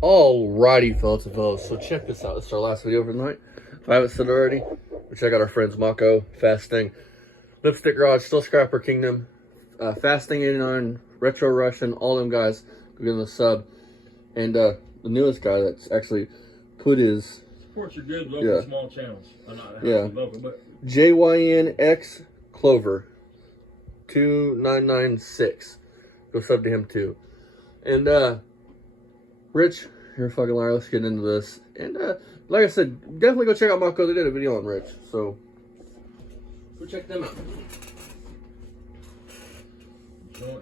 Alrighty, fellas and fellas, so check this out. This is our last video for the night. If I haven't said it already, check out our friends Mako, Fasting, Lipstick Garage, Still Scrapper Kingdom, Fasting 89, Retro Russian, all them guys. Go give them a sub. And the newest guy that's actually put his... Support your good local small channels. Not local, but... JYNX Clover 2996. Go sub to him too. And Rich, you're a fucking liar. Let's get into this. And like I said, definitely go check out Mako. They did a video on Rich, so go check them out.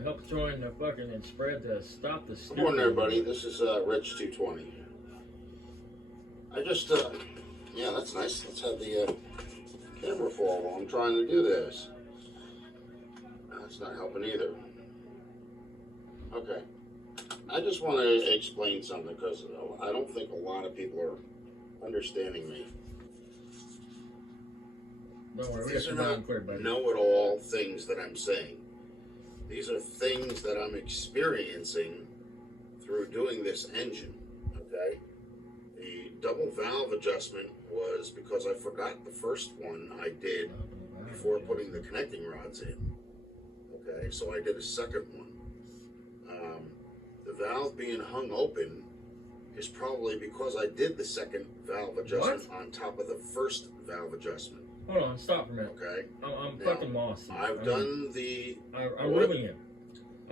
Help join the fucking and spread the stop the. Good morning, everybody. This is Rich 220. I just yeah, that's nice. Let's have the camera fall while I'm trying to do this. That's not helping either. Okay. I just want to explain something because I don't think a lot of people are understanding me. Don't worry, these are not know-it-all things that I'm saying. These are things that I'm experiencing through doing this engine, okay? The double valve adjustment was because I forgot the first one I did before putting the connecting rods in, okay? So I did a second one. The valve being hung open is probably because I did the second valve adjustment on top of the first valve adjustment. Hold on, stop for a minute. Okay. I'm fucking lost. I've done the... I really am.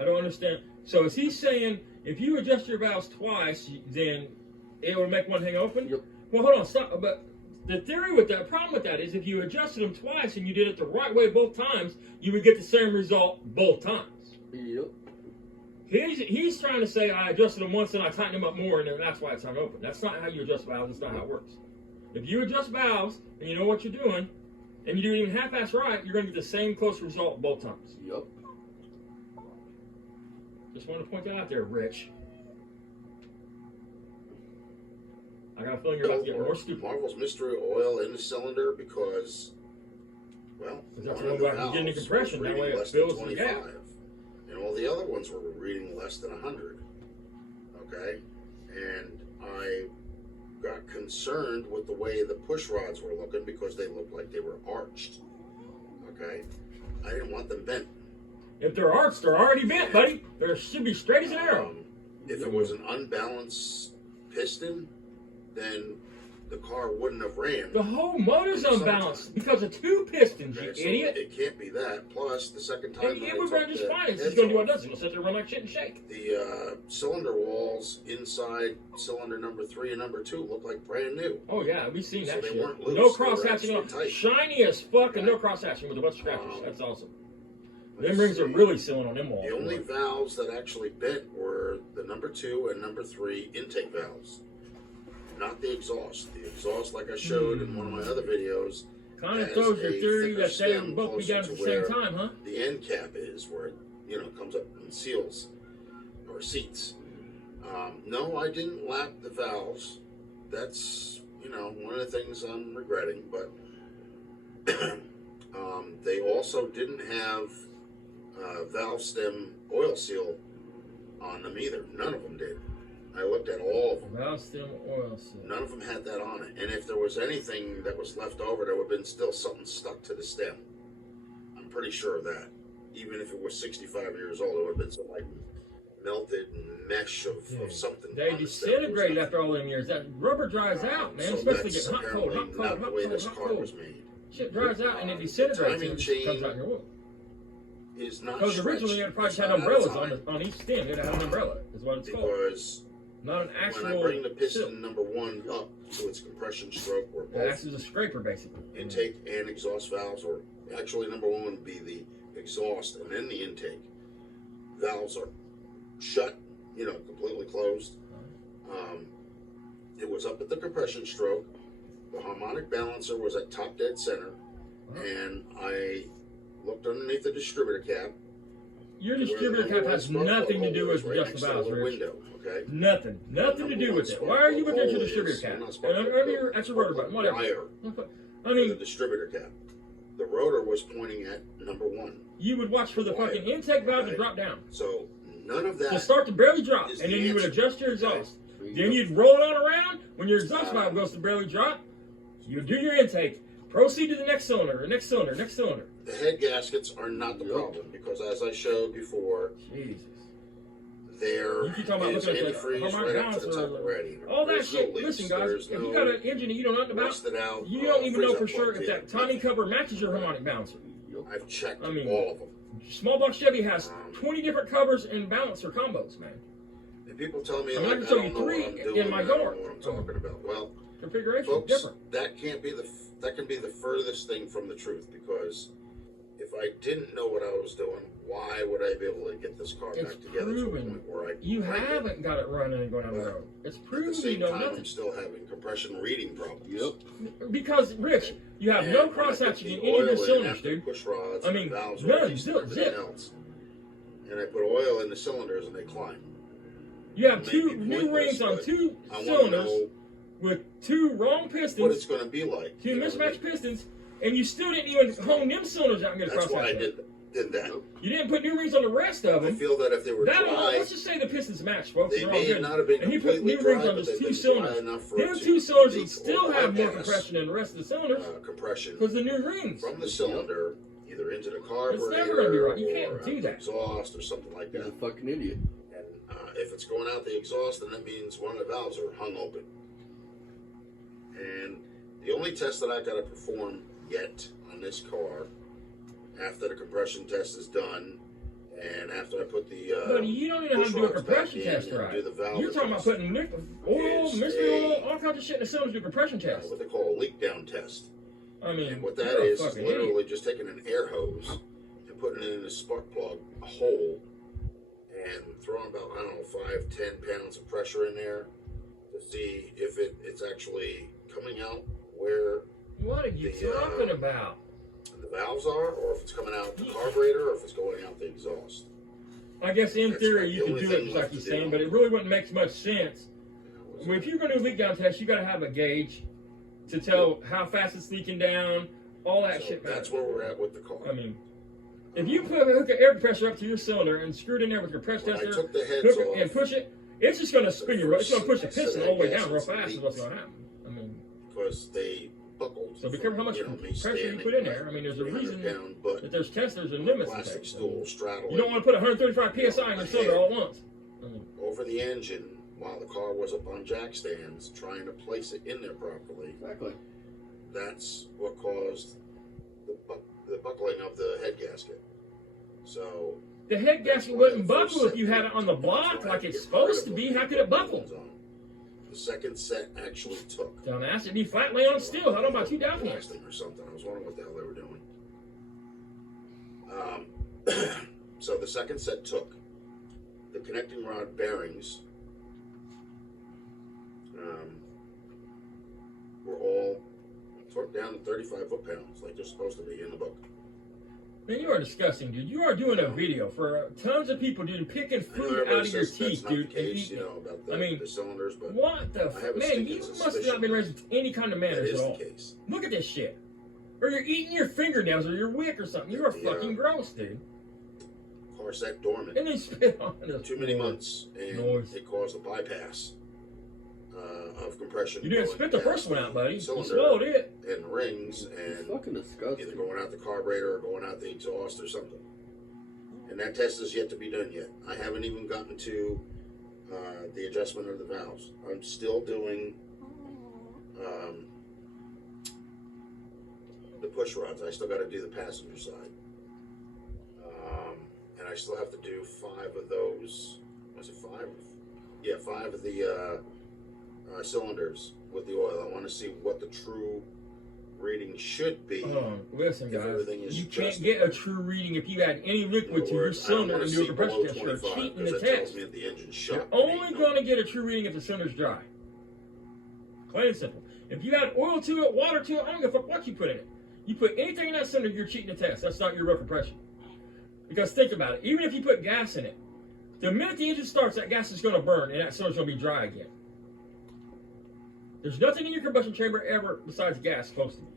I don't understand. So is he saying if you adjust your valves twice, then it will make one hang open? Yep. Well, hold on, stop. But the theory with that, problem with that is if you adjusted them twice and you did it the right way both times, you would get the same result both times. Yep. He's trying to say I adjusted them once and I tightened them up more and then that's why it's hung open. That's not how you adjust valves. That's not how it works. If you adjust valves and you know what you're doing and you do it even half-ass right, you're going to get the same close result both times. Yep. Just wanted to point that out there, Rich. I got a feeling you're about to get more stupid. Marvel's Mystery Oil in the cylinder because, well, that's one of the valves getting the compression. That way it fills the gap. And all the other ones were reading less than 100. Okay? And I got concerned with the way the push rods were looking because they looked like they were arched. Okay? I didn't want them bent. If they're arched, they're already bent, buddy. They should be straight as an arrow. If it was an unbalanced piston, then the car wouldn't have ran. The whole motor's unbalanced because of two pistons, okay, you so idiot. It can't be that. Plus, the second time it would run just fine. It's just going to do what it does. It'll sit there and run like shit and shake. The cylinder walls inside cylinder number 3 and number 2 look like brand new. Oh, yeah. We've seen that shit. Weren't loose. No cross-hatching on. Shiny as fuck okay. And no cross-hatching with a bunch of scratches. That's awesome. Them rings are really sealing on them walls. The only valves that actually bent were the number 2 and number 3 intake valves. Not the exhaust. The exhaust, like I showed in one of my other videos, kind of throws your theory that they would both be done at the same time, huh? The end cap is where it comes up and seals or seats. No, I didn't lap the valves. That's one of the things I'm regretting. But they also didn't have valve stem oil seal on them either. None of them did. I looked at all of them. Valve stem oil seal. None of them had that on it. And if there was anything that was left over, there would have been still something stuck to the stem. I'm pretty sure of that. Even if it was 65 years old, it would have been some like melted mesh of something. They disintegrate after all them years. That rubber dries out, man. So especially get hot, cold, hot, cold, hot, cold, hot, cold. Shit dries out and it disintegrates and it comes out in your oil. Is not because originally it probably had umbrellas on each stem. It had an umbrella, is what it's called. Because not an actual. When I bring the piston number 1 up to its compression stroke, or both it acts as a scraper, basically. Intake and exhaust valves, or actually number 1 would be the exhaust and then the intake. Valves are shut, completely closed. It was up at the compression stroke. The harmonic balancer was at top dead center, and I looked underneath the distributor cap. Your distributor cap has nothing to do with just the valves, Rich. Okay? Nothing to do with it. Why are you looking at your distributor cap? That's your rotor button, whatever. I mean, the distributor cap. The rotor was pointing at number 1. You would watch for the fucking intake valve to drop down. So none of that. To start to barely drop, and then you would adjust your exhaust. Then you'd roll it on around. When your exhaust valve goes to barely drop, you do your intake. Proceed to the next cylinder, next cylinder, next cylinder. The head gaskets are not the problem because, as I showed before, Jesus. there You keep talking about is looking at the antifreeze harmonic right up to the balancer, top already. all that There's no shit. leaks, Listen, guys, there's if you no got an engine that you don't know nothing about, rusted out, you don't even know for freeze-up sure if plug that kit. timing cover matches your harmonic balancer. I've checked I mean, all of them. Small block Chevy has 20 different covers and balancer combos, man. And people tell me, I mean, I like, can I show don't you know what 3 I'm doing, in my I don't yard. know what I'm talking about. Well, Configuration folks, different. that can be the furthest thing from the truth, because if I didn't know what I was doing, why would I be able to get this car It's back together to a proven. point where I You break it? haven't got it running and going down the road. It's At the proven you same know time, nothing. I'm still having compression reading problems. Yep. Because, Rich, you have And no when I cross put hatching the in any of oil the in cylinders, after dude. Push rods I and mean, valves none, are released and zip, everything zip. else. And I put oil in the cylinders and they climb. You have Maybe 2 new pointless, rings on but 2 I want to cylinders know with 2 wrong what pistons, it's going to be like. 2 you know what I mismatched mean? pistons, and you still didn't even hone them cylinders out and get a That's cross why I hatching. did that. You didn't put new rings on the rest of I them. feel that if they were That alone, dry, let's just say the pistons match, folks. they They're all may good. not have been And he put completely new dry, rings on but just they've 2 been cylinders. dry enough for Them it to 2 cylinders would leak still or have more bypass, compression than the rest of the cylinders compression because the new rings. from the cylinder either into the carburetor never gonna be right. You or can't do out the that. exhaust or something like He's that. a fucking idiot. And if it's going out the exhaust, then that means one of the valves are hung open. And the only test that I got to perform yet on this car, after the compression test is done, and after I put the But you don't even know how to do a push rods compression back in test and right. do the valve You're talking about adjust, putting oil, is mystery a- oil, all kinds of shit in the cylinders to do a compression test. what they call a leak down test. I mean, And what that you're a is fucking literally idiot. just taking an air hose and putting it in a spark plug, a hole, and throwing about, I don't know, 5-10 pounds of pressure in there to see if it's actually coming out where What are you the, talking about? the valves are, or if it's coming out the carburetor, or if it's going out the exhaust. I guess in That's theory the you could only do thing it just left like you're to do. saying, but it really wouldn't make much sense. Well, if you're going to do a leak down test, you got to have a gauge to tell how fast it's leaking down. All that So shit matters. that's where we're at with the car. I mean, if you hook an air compressor up to your cylinder and screw it in there with your press When I tester, took the heads hook it off, and push it, it's just going to spin you. It's going to push the I said piston that all the way gas down real is fast. Is what's leaked. going to happen. I mean, because they buckled. so be careful how much from, me pressure you standing put in there. I mean, there's a 300 reason pound butt that there's testers and limits. to plastic that. stool straddling You don't want to put 135 psi in your cylinder all at once. I mean, over the engine while the car was up on jack stands trying to place it in there properly. Exactly. That's what caused the buckling of the head gasket. So the head gasket wouldn't buckle if you had it on the block like it's supposed to be. How could it buckle? the second set actually took. Dumbass, it'd be flat lay on steel. I don't know about you down here. Blasting or something. I was wondering what the hell they were doing. So the second set took. The connecting rod bearings were all torqued down to 35 foot-pounds, like they're supposed to be in the book. Man, you are disgusting, dude. You are doing a video for tons of people, dude, picking I know food everybody out of your says that's teeth, not dude. the and case, eating you it. know, about the, I mean, the cylinders, but What the I have fuck? a Man, stinking you must have suspicion not been raised with any kind of that manners is at all. the case. Look at this shit. Or you're eating your fingernails or your wick or something. You are Yeah. fucking gross, dude. Car sat dormant. And they spit on it. Too many months, and Noise. it caused a bypass of compression. You didn't going spit the down first one out, buddy. You cylinder swallowed it. and rings, It's and fucking disgusting. either going out the carburetor or going out the exhaust or something. And that test is yet to be done yet. I haven't even gotten to the adjustment of the valves. I'm still doing the push rods. I still got to do the passenger side. And I still have to do 5 of those. Was it 5? Yeah, 5 of the cylinders with the oil. I want to see what the true reading should be. Listen, If guys. everything is You can't adjusted. get a true reading if you add any liquid to your cylinder and do a compression test. You're cheating the That test. tells me that the engine's shut. You're only going to get a true reading if the cylinder's dry. Plain and simple. If you add oil to it, water to it, I don't give a fuck what you put in it. You put anything in that cylinder, you're cheating the test. That's not your real compression. Because think about it. Even if you put gas in it, the minute the engine starts, that gas is going to burn and that cylinder's going to be dry again. There's nothing in your combustion chamber ever besides gas supposed to be.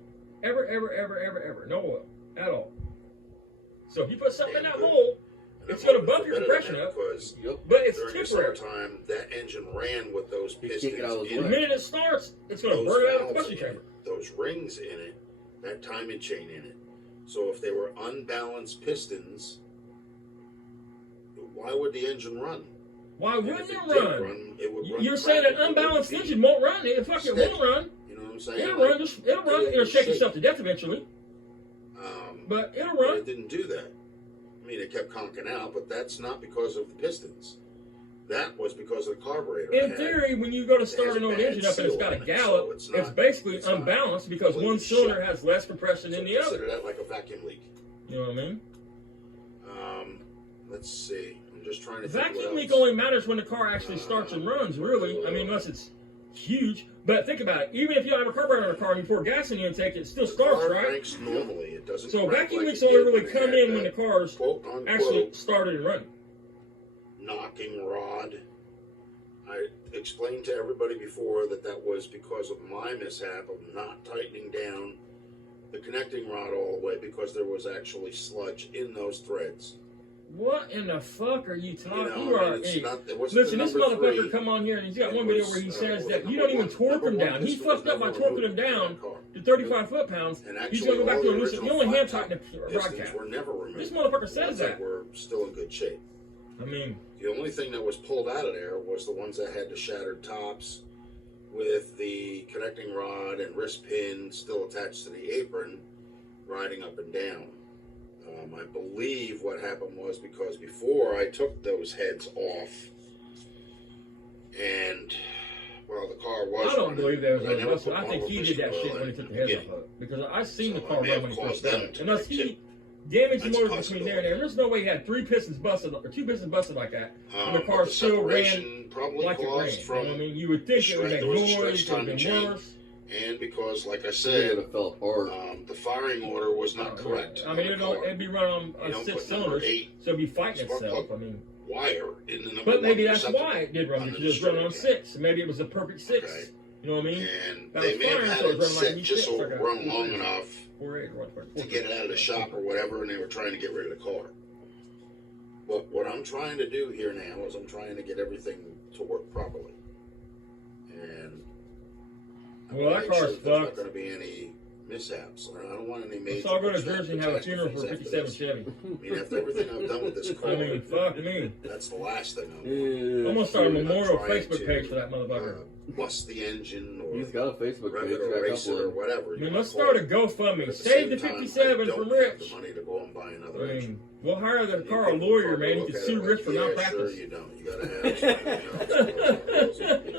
Ever. No oil at all. So if you put something in that hole, It's going to bump your compression up, because Yep. but it's during the temporary. summertime, that engine ran with those You can't pistons get out of the in The way. it. minute it starts, it's going to Those burn it out of the valves combustion in chamber. it, those rings in it, that timing chain in it. So if they were unbalanced pistons, why would the engine run? Why And wouldn't if it did run? it would run You're saying an crappy. It unbalanced wouldn't be- engine won't run. It fucking steady. won't run. You know what I'm saying? It'll Like, run. It'll run. It'll shake shake. itself to death eventually, but it'll But run. it didn't do that. I mean, it kept conking out, but that's not because of the pistons. That was because of the carburetor. In It had- theory, when you go to has start a an old bad engine up and it's seal got a on it, gallop, so it's it's not- basically it's not unbalanced because completely one cylinder shut. has less compression So than the other. consider that like a vacuum leak. You know what I mean? Let's see. I'm just trying to think Vacuum what leak else. only matters when the car actually starts and runs, really. I mean, unless it's huge. But think about it. Even if you have a carburetor in a car and you pour gas in the intake, it still The starts, car right? cranks normally. It doesn't. So crank vacuum like leaks it only did really when it come had in when the that car's quote unquote actually started and running. knocking rod. I explained to everybody before that that was because of my mishap of not tightening down the connecting rod all the way because there was actually sludge in those threads. What in the fuck are you You talking? know, You I are mean, it's a... not, it wasn't Listen, the this number motherfucker three. come on here and he's got It one video was, where he says well, that the you don't even number torque one him down. He piston was fucked up by never torquing him removed from down that car. to 35 foot-pounds. And He's actually, going to go back all to a the lucid. You original only hand flat tighten the rod pistons cap. were never removed. This motherfucker The says ones that. were still in good shape. I mean, The only thing that was pulled out of there was the ones that had the shattered tops with the connecting rod and wrist pin still attached to the apron riding up and down. I believe what happened was because before I took those heads off and, well, the car was I don't running, believe there was but I a never busted. put I think all he the did that piston shit oil when he in took the the heads beginning. off of it. Because I seen the So car I may run have when he first caused them started. to Unless break he too. damaged the That's a motor between there and there. There's no way he had three pistons busted or two pistons busted like that. And the But car the still ran separation probably like it ran. caused You from, know what I mean? You would think it would make there was a noise, stretch it would have timing been chain. worse. and because, like I Yeah, said, it fell apart. the firing order was not correct. I mean, on the car. it'd be run on You don't 6 put number cylinders, 8 so it'd be fighting spark itself. plug I mean, wire in the number but maybe one that's receptacle why it did run. on Because the it was running on distributor. 6. Maybe it was a perfect 6. Okay. You know what I mean? And That they was may have firing, had so it it was running set like just so V6, it like a- run long enough 4.8 or to get it out of the shop or whatever, and they were trying to get rid of the car. But what I'm trying to do here now is I'm trying to get everything to work properly. And I'm Well, gonna that make car's sure there's not fucked. going to be any mishaps. I don't want any major. Let's all go to mishaps Jersey and have a attached to funeral for a things after 57 this. Chevy. I mean, after everything I've done with this car, I mean, fuck me. that's the last thing I'm Yeah, I'm gonna start a I'm memorial trying Facebook to, page for that motherfucker. bust the engine or He's got a Facebook rev page. it He's or got a race it couple or of them. whatever. I you mean, wanna let's call start a it. GoFundMe. But at Save the same time, 57 I don't from have Rich. the money to go and buy another I engine. mean, we'll hire the And car a people lawyer, probably man. He look can at it sue like, Rich for yeah, malpractice. Sure, you don't. You gotta have something.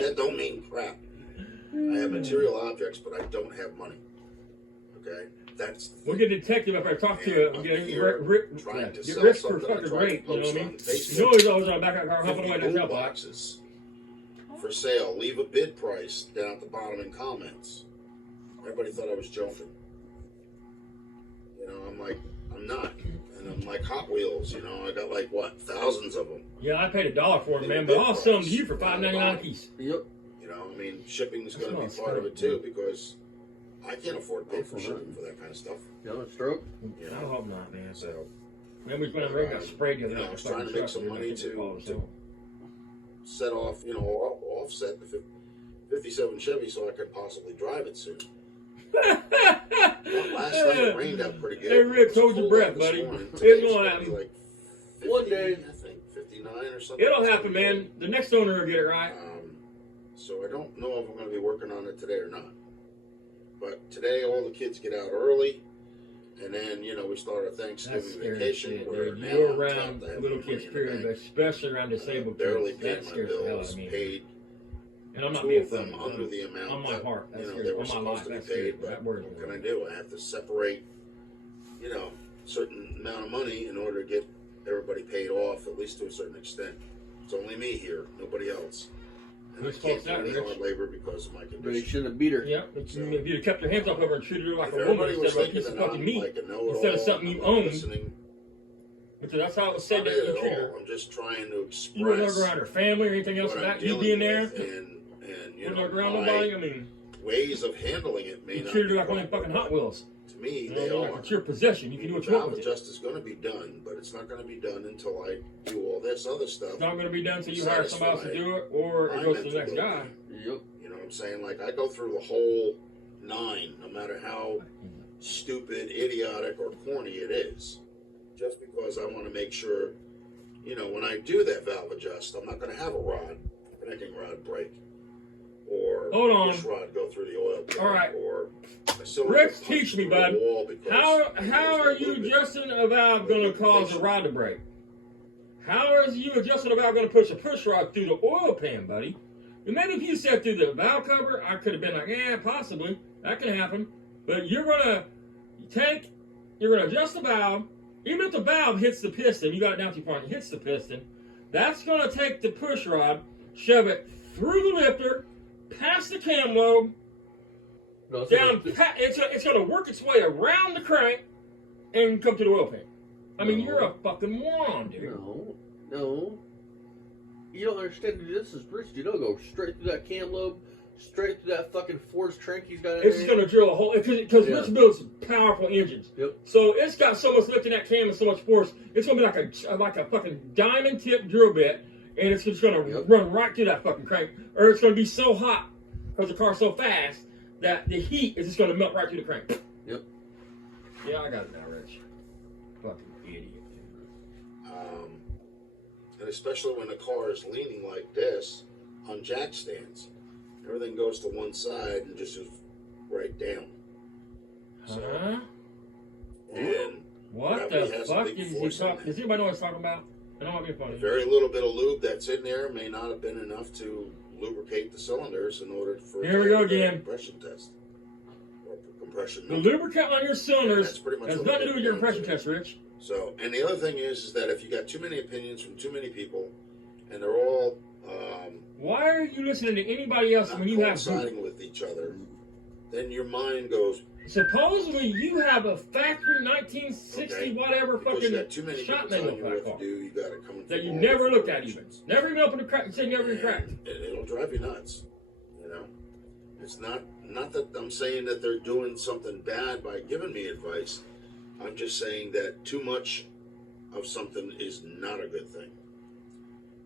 That don't mean crap. I have material objects, but I don't have money. Okay, that's. the We'll thing. get a detective up there, talk to you, And get I'm here trying to get sell Rich for something I fucking tried to rape, you know what I post mean? on Facebook. You know he's always on the back of the car, 50 humping away to his boom help out. boxes for sale. Leave a bid price down at the bottom in comments. Everybody thought I was joking. You know, I'm like, I'm not. And I'm like Hot Wheels, you know, I got like, what, thousands of them. Yeah, I paid $1 for them, man, but I'll sell them to you for $5.99 a piece. Yep. You know, I mean, shipping is going to be That's part of not it too because I can't afford to pay for Oh, for shipping for that kind of stuff. You having a stroke? You I know, hope not, man. so Remember, he's been on the road, got sprayed the other You know, night. I was trying to make some money to set off, you know, offset the 57 Chevy so I could possibly drive it soon. Well, last night it rained out pretty good. Hey, Rick, hold your Cold breath, out this buddy. morning. It's Today's gonna gonna happen. be like 50, One day. I think 59 or something. It'll It's gonna happen, be man. cold. The next owner will get it right. So I don't know if I'm going to be working on it today or not. But today all the kids get out early, and then you know we start our That's Thanksgiving scary vacation. shit, Where dude. now You're I'm around tapped. I have little no kids, money in the period, bank. especially around disabled Barely kids. paid That my scares the hell out bills. of me. Paid And I'm not two being of them funny. under the amount On my that, heart, that you know, scares they were on my supposed life, to be that scares paid. me. But That worries what me. can I do? I have to separate, you know, certain amount of money in order to get everybody paid off, at least to a certain extent. It's only me here, nobody else. And I Who's can't fault do that, any Rich? hard labor because of my But he condition. shouldn't have beat her. Yeah, if you'd have kept your hands off of her and treated her like If a woman everybody was instead of a thinking piece of that fucking I'm meat, like a know-it-all, instead of something you I'm not own, listening, because that's how it was it's said not that it you at treated her. all. I'm just trying to You wouldn't express look around her family or anything else what like I'm that. You dealing being there, with, and you wouldn't know, look around my nobody. I mean, ways of handling it may you not treated her be like one of them proper, fucking Hot Wheels. to me, No, they they're not. are. It's your possession. You can do what you Valve want with it. adjust is going to be done, but it's not going to be done until I do all this other stuff. It's not going to be done until you hire somebody else to do it, or it My goes to the mental next guy. well-being. Yep. You know what I'm saying? Like, I go through the whole 9, no matter how stupid, idiotic, or corny it is, just because I want to make sure, you know, when I do that valve adjust, I'm not going to have a connecting rod break, or Hold on. push rod go through the oil pan, All right. or a cylinder Rick, punch teach me, through bud. the wall because How there's are no you movement. adjusting a valve going to cause a rod to break? How is you adjusting a valve going to push a push rod through the oil pan, buddy? And maybe if you said through the valve cover, I could have been like, yeah, possibly. That can happen. But you're going to adjust the valve. Even if the valve hits the piston, you got it down too far and it hits the piston, that's going to take the push rod, shove it through the lifter, past the cam lobe, No, it's down. not- It's going to work its way around the crank and come to the oil pan. I mean, No. you're a fucking moron, dude. No. You don't understand. This is Bruce. You don't go straight through that cam lobe, straight through that fucking Ford's crank he's got in It's there. just going to drill a hole because Yeah. Rich builds powerful engines. Yep. So it's got so much lift in that cam and so much force. It's going to be like a fucking diamond tip drill bit, and it's just going to Yep. run right through that fucking crank, or it's going to be so hot because the car's so fast that the heat is just going to melt right through the crank. Yep. Yeah, I got it now, Rich. Fucking idiot. And especially when the car is leaning like this on jack stands, everything goes to one side and just is right down. Huh? And What gravity the has a fuck big is he force on talking? that. Does anybody know what he's talking about? I know I'm being a funny. very little bit of lube that's in there may not have been enough to lubricate the cylinders in order for Here we go to do a again. compression test or compression. The number. lubricant on your cylinders That's pretty much has what nothing to it do with your comes compression to. test, Rich. So, and the other thing is that if you got too many opinions from too many people, and they're all Why are you listening to anybody else not when you have coinciding with each other, then your mind goes, supposedly you have a factory 1960 Okay. whatever because you fucking got too many shot people telling manual you what car to do, you got to come that you from all never different looked at even. directions. Never even opened a crack. You said never even cracked. And it'll drive you nuts, you know. It's not that I'm saying that they're doing something bad by giving me advice. I'm just saying that too much of something is not a good thing.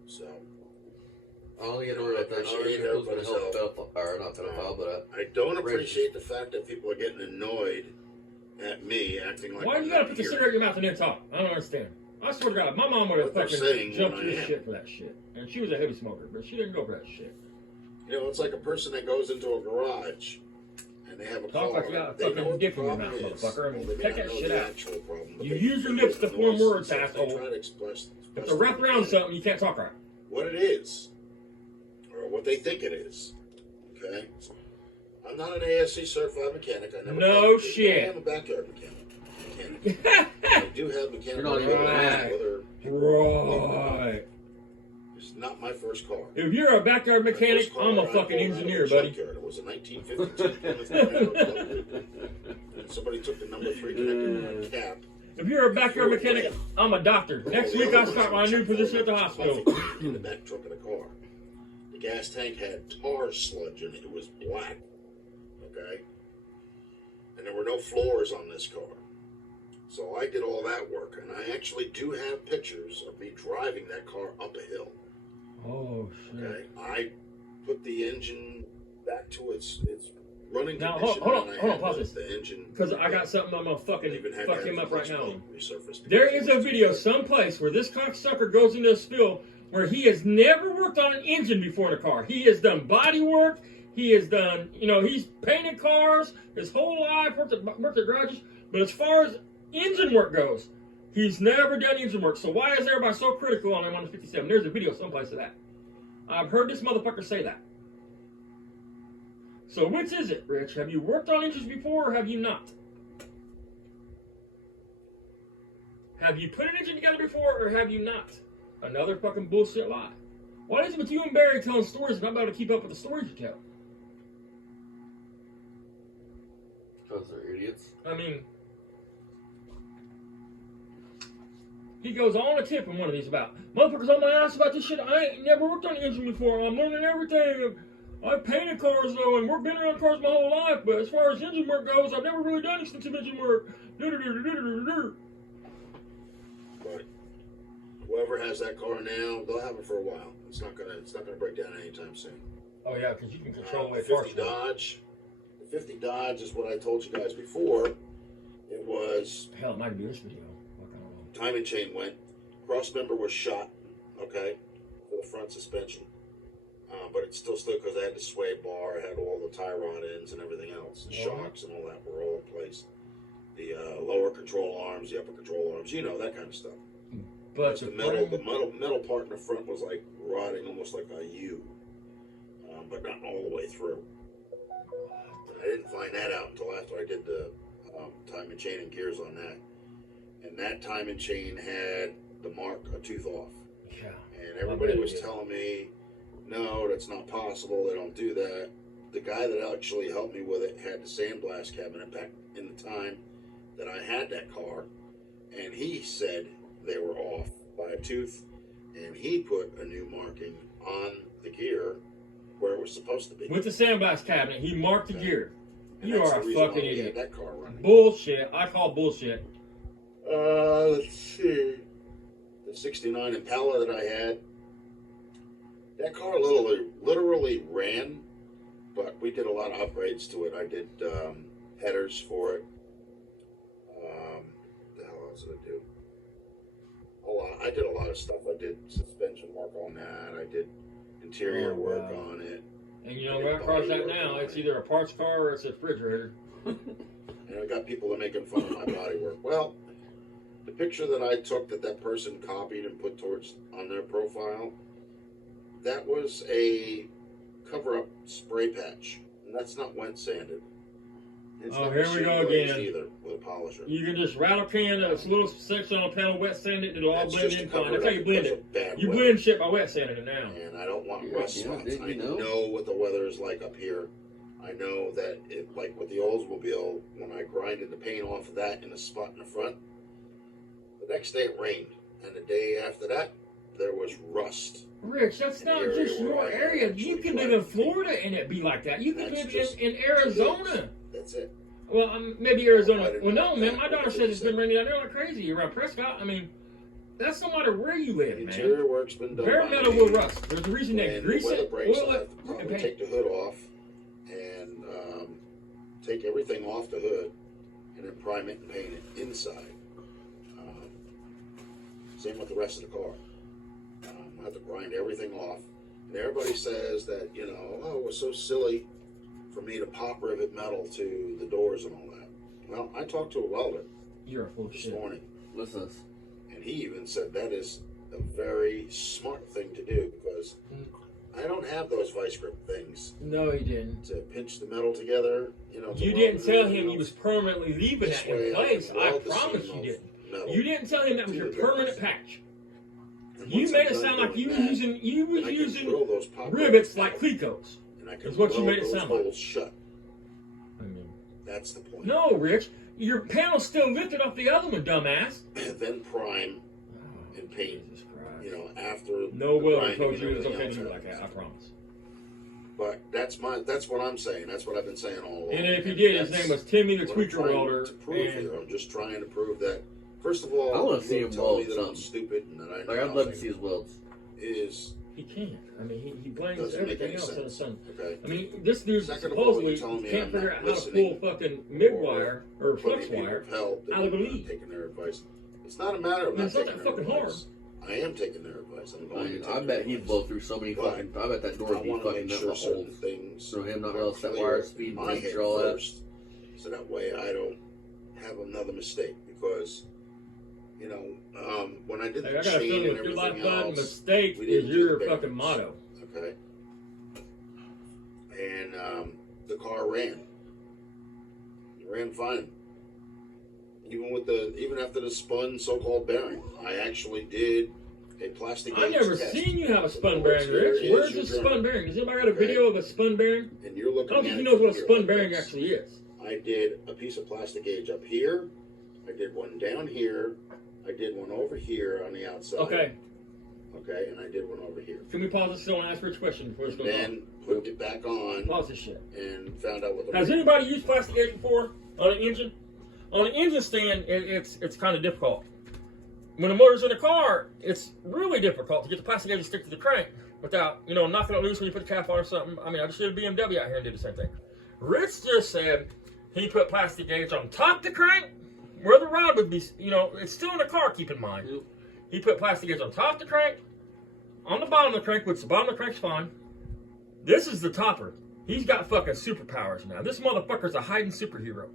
So I'll get over that. Appreciate Who's going to everybody's help help. or not pedophile, but I don't appreciate the fact that people are getting annoyed at me acting like Why I'm you gotta not put the here. cigarette in your mouth and then talk? I don't understand. I swear to God, my mom would have What they're fucking saying jumped when your I am. shit for that shit. And she was a heavy smoker, but she didn't go for that shit. You know, it's like a person that goes into a garage and they have a Talk car. like you got a They fucking know what the dick in your problem mouth, is. motherfucker. I mean, Well, they may take not that know shit the out. actual problem, but You they use your feel lips to the form noise, words, so they asshole. try to express If to wrap around something, you can't talk right. what it is, or what they think it is. Okay? I'm not an ASC certified mechanic. I never No claimed to be. shit. I am a backyard mechanic. I do have mechanical You're not even knowledge, a whether Right. it's not my first car. If you're a backyard My mechanic, first car I'm a I fucking pulled out of engineer, a buddy. junkyard. It was a 1952 Plymouth Camaro, and somebody took the number 3 connecting rod cap. If you're a backyard mechanic, I'm a doctor. Next week I start my new position at the hospital. In the back trunk of the car. The gas tank had tar sludge in it. It was black. Okay? And there were no floors on this car. So I did all that work. And I actually do have pictures of me driving that car up a hill. Oh shit. Okay? I put the engine back to its running Now, condition. hold on, and I hold on, had pause the- this. The engine. Because I got something I'm gonna I fucking even had fuck to him have up the right now. clutch plate resurfaced There because is it a was video too- someplace where this cocksucker goes into a spill where he has never worked on an engine before in a car. He has done body work. He has done, he's painted cars his whole life, worked at garages. But as far as engine work goes, he's never done engine work. So why is everybody so critical on M157? There's a video someplace of that. I've heard this motherfucker say that. So which is it, Rich? Have you worked on engines before or have you not? Have you put an engine together before or have you not? Another fucking bullshit lie. Why is it with you and Barry telling stories and not able to keep up with the stories you tell? because they're idiots. I mean, he goes on a tip in one of these about, motherfuckers on my ass about this shit. I ain't never worked on an engine before. I'm learning everything. I've painted cars though, and we've been around cars my whole life, but as far as engine work goes, I've never really done extensive engine work. But whoever has that car now, they'll have it for a while. It's not gonna break down anytime soon. Oh yeah, because you can control The it. 50 Dodge. The 50 Dodge is what I told you guys before. It was Hell, it might be this video. Fuck, I don't know. timing chain went. Cross member was shot. Okay, for the front suspension. But it still stood because I had the sway bar, I had all the tie rod ends and everything else, the shocks and all that were all in place. The lower control arms, the upper control arms, you know, that kind of stuff. But The metal part in the front was like rotting, almost like a U, but not all the way through. I didn't find that out until after I did the time and chain and gears on that. And that time and chain had the mark, a tooth off. yeah, And everybody was telling me, no, that's not possible. They don't do that. The guy that actually helped me with it had the sandblast cabinet back in the time that I had that car, and he said they were off by a tooth, and he put a new marking on the gear where it was supposed to be. with the sandblast cabinet, he marked the gear. And You that's are the a reason why fucking we had idiot. that car running. Bullshit. I call bullshit. Let's see. The 69 Impala that I had, that car literally ran, but we did a lot of upgrades to it. I did headers for it. The hell else did I do? A lot. I did a lot of stuff. I did suspension work on that. I did interior work on it. And you know where that car's at now? It's either a parts car or it's a refrigerator. And I got people that making fun of my body work. Well, the picture that I took that person copied and put towards on their profile, that was a cover-up spray patch, and that's not wet sanded. It's Oh, not here we go machine glazed again. Either with a polisher. You can just rattle can a little section on a panel, wet sand it, it'll all That's blend just in to fine. cover That's how you up blend because it. of bad You weather. blend shit by wet sanding it now. And I don't want Yeah, rust yeah, spots. did I you know? know what the weather is like up here. I know that like with the Oldsmobile, when I grinded the paint off of that in a spot in the front, the next day it rained, and the day after that, there was rust. Rich, that's The not area just where your I area. actually You can live tried in to Florida and it be like that. You can That's live just in 2 Arizona. days. That's it. Well, maybe I Arizona. didn't Well, no, know man. that. My daughter says it's been raining down there like crazy around Prescott. I mean, that's no matter where you live, The man. interior work's been done. Bare by metal me. will rust. There's a reason they When grease the weather it, breaks, oil I it, have to and probably paint take it. the hood off and take everything off the hood and then prime it and paint it inside. Same with the rest of the car. I have to grind everything off. And everybody says that, you know, oh, it was so silly for me to pop rivet metal to the doors and all that. Well, I talked to a welder You're a full of this shit. morning, Listen to this. and he even said that is a very smart thing to do because I don't have those vice grip things No, he didn't. to pinch the metal together. You know, to You weld didn't it tell in, him you you know. was permanently leaving This that in way place. can I weld the promise seam you of didn't. metal You didn't tell him that was to your the permanent doors. patch. And You once made I'm it done sound like doing you was that, using you was then I can using drill those pop rivets out, like Clecos. and I can is what you weld made it those sound like. holes shut. I mean, That's the point. no, Rich, your panel's still lifted off the other one, dumbass. And then prime and paint. Jesus Christ. You know, after No the welder grinding told and you it was everything okay to else do like that. I happens. promise. But that's what I'm saying. That's what I've been saying all along. And if he did, his That's name was Timmy the what I'm Tweaker trying Welder. to prove And here. I'm just trying to prove that. First of all, I wanna you see don't him tell me weld that I'm something. stupid and that I know Like, I'd love to nothing see his welds. is he can't. I mean, he blames doesn't make everything any else on his sense. son. Okay. I mean, this dude Second of all, supposedly you telling me can't I'm figure not out how to listening pull fucking MIG wire or Plenty flux of people wire have helped out of a and lead. taking their advice. It's not a matter of I mean, not it's not taking that their fucking hard. advice. I am taking their advice. I'm going to take I their bet he'd advice. blow through so many But fucking. I bet that door I would be want to fucking make nut sure the certain holes. things So him not are be able to set clear wire in speed my and head all that. first, so that way I don't have another mistake. Because, you know, when I did Like, the I got a chain feeling and with your everything lifetime else, mistake we is didn't do your the fucking bearings. motto. Okay. And the car ran. It ran fine. Even after the spun so-called bearing, I actually did a plastic. I gauge never test. seen you have a spun Oh, bearing, here Rich. is Where's your this journal. spun bearing? Does anybody got a Okay. video of a spun bearing? And you're I looking don't at think it he knows what a from spun here like bearing this. actually is. I did a piece of plastic gauge up here. I did one down here. I did one over here on the outside. Okay. Okay, and I did one over here. Can we pause this still and ask Rich a question before this goes Then put it back on on? Pause this shit. and found out what the Has anybody used plastic gauge before on an engine? On an engine stand, it's kind of difficult. When the motor's in the car, it's really difficult to get the plastic gauge to stick to the crank without, you know, knocking it loose when you put the cap on or something. I mean, I just did a BMW out here and did the same thing. Rich just said he put plastic gauge on top of the crank where the rod would be, you know, it's still in the car, keep in mind. Yep. He put plastic gauge on top of the crank, on the bottom of the crank, which the bottom of the crank's fine. This is the topper. He's got fucking superpowers now. This motherfucker's a hiding superhero.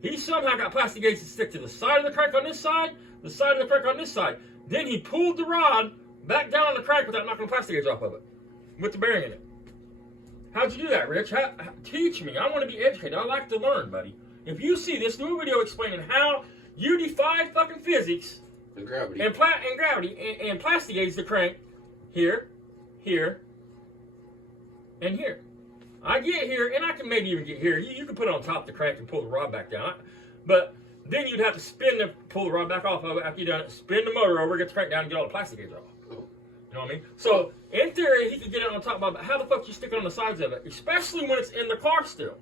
He somehow got plastic gauge to stick to the side of the crank on this side, the side of the crank on this side. Then he pulled the rod back down on the crank without knocking the plastic gauge off of it, with the bearing in it. How'd you do that, Rich? Teach me. I want to be educated. I like to learn, buddy. If you see this, do a video explaining how you defy fucking physics And gravity. and gravity and plastic gauge the crank here, here, and here. I get here, and I can maybe even get here. You can put it on top of the crank and pull the rod back down. But then you'd have to pull the rod back off of it after you've done it, spin the motor over, get the crank down, and get all the plastic gauge off. You know what I mean? So, in theory, he could get it on top of it. How the fuck do you stick it on the sides of it? Especially when it's in the car still.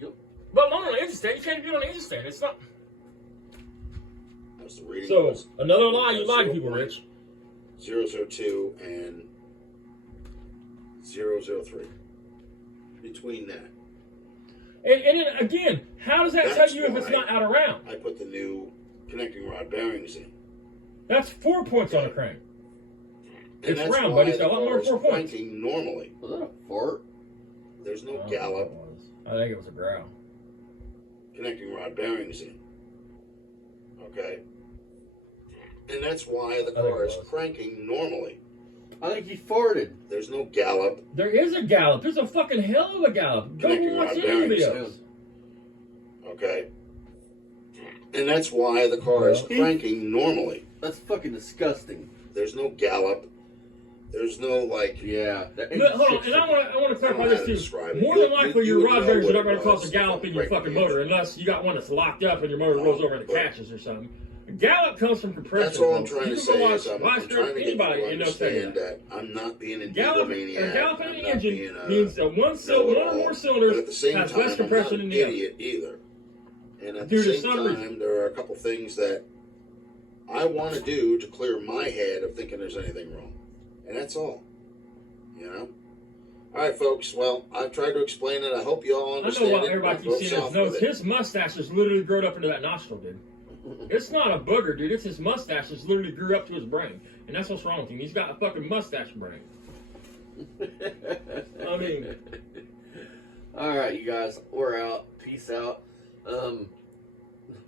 Yep. But not on the engine stand. You can't do it on the engine stand. It's not. That's the reading. So, was another lie you lied to people, Rich. 002 and 003. Between that, And then, again, how does that That's tell you if it's why not out of round? I put the new connecting rod bearings in. That's 4 points on the crank. And It's that's round, why buddy. It's got a lot the more car is 4 points. cranking normally. Was that a fart? There's no I don't know what gallop. it was. I think it was a growl. Connecting rod bearings in. Okay? And that's why the I think car it is was. cranking normally. I think he farted. There's no gallop. There is a gallop. There's a fucking hell of a gallop. Go Connecting watch rod any of the bearings. videos. Okay? And that's why the car is Well, cranking normally. That's fucking disgusting. There's no gallop. There's no like. Yeah. That No, hold on, and I want to clarify this too. More than likely, your rod bearings are not going to cause a gallop in your fucking motor unless you got one that's locked up and your motor rolls over and it catches or something. A gallop comes from compression. That's all I'm folks. trying You to can go say watch is I'm Maestro, trying to get you anybody, to and they'll tell you understand that. that I'm not being a Gallop, egomaniac. a gallop in I'm an not engine being a means that one or more know-it-all. cylinders But at the same has time, less compression I'm than not the an other. idiot either. And at Due the to same some time, reason. there are a couple things that I want to do to clear my head of thinking there's anything wrong. And that's all. You know? All right, folks. Well, I've tried to explain it. I hope you all I understand know why it. everybody keeps seeing his nose. His mustache is literally grown up into that nostril, dude. It's not a booger, dude. It's his mustache that's literally grew up to his brain. And that's what's wrong with him. He's got a fucking mustache brain. I mean... Alright, you guys. We're out. Peace out.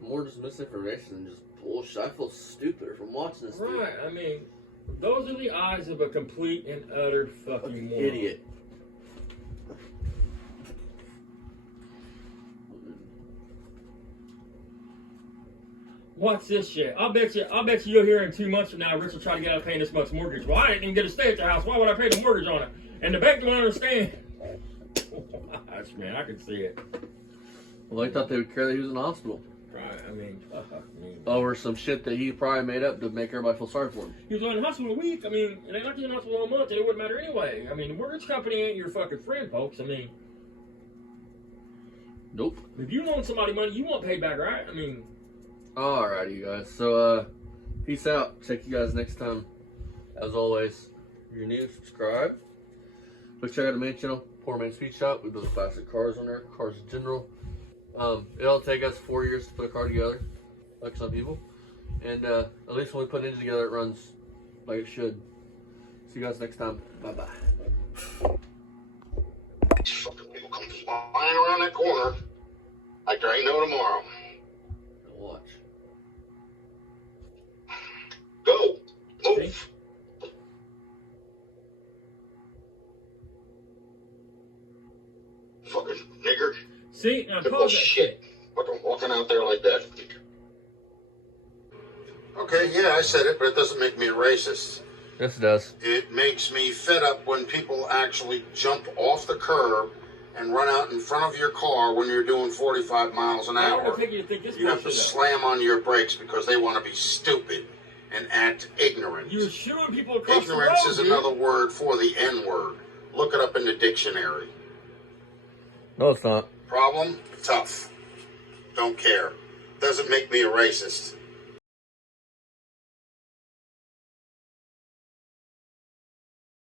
More just misinformation than just bullshit. I feel stupider from watching this. dude. Right, I mean, those are the eyes of a complete and utter fucking moron. Idiot. What's this shit? I'll bet you you'll hear in 2 months from now Rich will try to get out of paying this much mortgage. Well, I didn't even get to stay at the house. Why would I pay the mortgage on it? And the bank don't understand. Gosh, man, I can see it. Well, they thought they would care that he was in the hospital. Right, I mean, Over some shit that he probably made up to make everybody feel sorry for him. he was in the hospital a week. I mean, and they not in the hospital a month, and it wouldn't matter anyway. I mean, the mortgage company ain't your fucking friend, folks. I mean, Nope. if you loan somebody money, you want paid back, right? I mean, Alrighty, you guys. So, peace out. Check you guys next time. As always, if you're new, subscribe. Go check out the main channel, Poor Man's Speed Shop. We build classic cars on there, cars in general. It'll take us 4 years to put a car together, like some people. And at least when we put it together, it runs like it should. See you guys next time. Bye-bye. Fucking people come flying around that corner like there ain't no tomorrow. Watch. Go. Move. Fucking nigger. see, now Good pause that shit. Fucking walking out there like that. Okay, yeah, I said it, but it doesn't make me a racist. Yes, it does. It makes me fed up when people actually jump off the curb and run out in front of your car when you're doing 45 miles an I hour. don't think you think this You have to bullshit up. slam on your brakes because they want to be stupid. and act ignorant. You're shooing people across Ignorance the road, is dude. another word for the N word. Look it up in the dictionary. No, it's not. Problem? Tough. Don't care. Doesn't make me a racist.